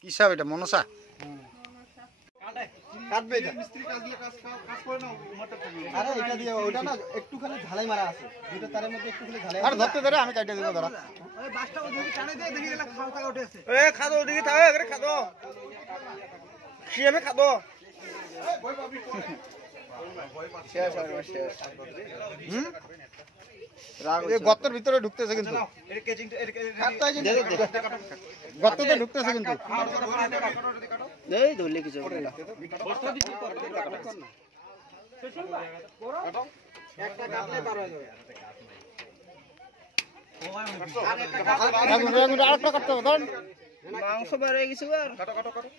কি সাপ এটা? মনসা? কাটবে এটা মিস্ত্রি কাজ দিয়ে কাজ করে না উমারটা থাকবে। আরে এটা দিয়ে ওটা না একটুখানি ঝালাই মারা আছে, দুটো তারের মধ্যে একটুখানি ঝালাই। আরে ধরতে ধরে আমি কাটে দেব ধরা। ওই বাসটা ওদিকে টানে দে, দেখি গেলা খাল থেকে উঠেছে। এ খাদো ওদিকে থাও, এখানে খাদো শিয়ামে খাদো। শেষ আর শেষ। গর্তের ভিতরে ঢুকতেছে কিন্তু, গর্ততে ঢুকতেছে কিন্তু। এই ধরলে কিছু হবে না। একটা কাটলে পার হয়ে যাবে। আরেকটা কাটতে হবে, ধরেন মাংস বের হয়ে গেছে।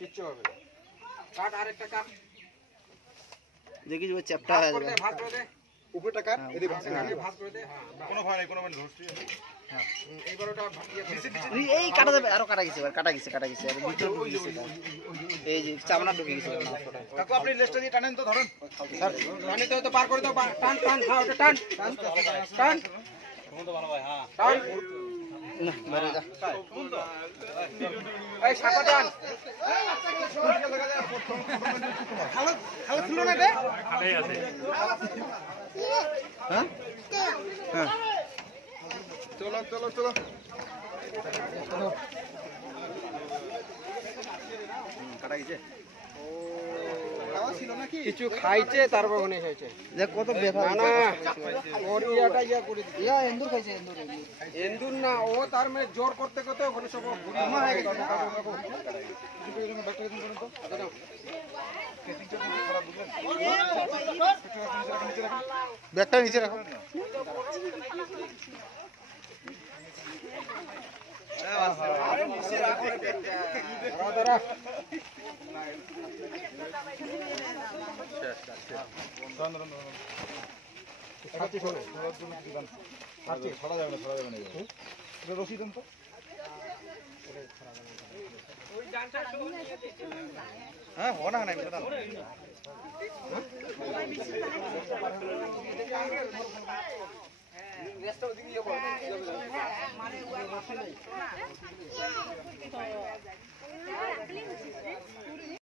কিচ্ছু হবে না। কাট আরেকটা কাট। দেখি যে চ্যাপটা হয়ে যাবে। ভাগ করে দে। উপরটা কাট, এদিকে ভাগ করে দে। কোনো ভয় নাই, কোনো মানে ধরছি। হ্যাঁ এইবার ওটা এই কাটা যাবে, আরো কাটা গেছে, কাটা গেছে আর ভিতরে ঢুকে গেছে। এই যে চামড়া ঢুকে গেছে মাংসটা। কাকু আপনি লেজটা দিয়ে টানেন তো, ধরেন স্যার। টানে তো পার করে দাও, টান টান, হ্যাঁ ওটা টান টান। তো ভালো ভাই, হ্যাঁ টান না মেরে যা। এই শাখা টান। হ্যালো হ্যালো ছিল না রে? আরে আছে। হ্যাঁ হ্যাঁ চলো চলো চলো। কাটা গেছে। কিছু খাইছে তারপর ওখানে হয়েছে। দেখ কত ব্যথা। না না ওর ইয়াটা ইয়া করে দিই। ইয়া এন্দুর খাইছে, এন্দুর না, ও তার মানে জোর করতে করতে ওখানে সব ঘুরে হয়ে গেছে। ব্যাগটা নিচে রাখো। হ্যাঁ हो ना नहीं पता।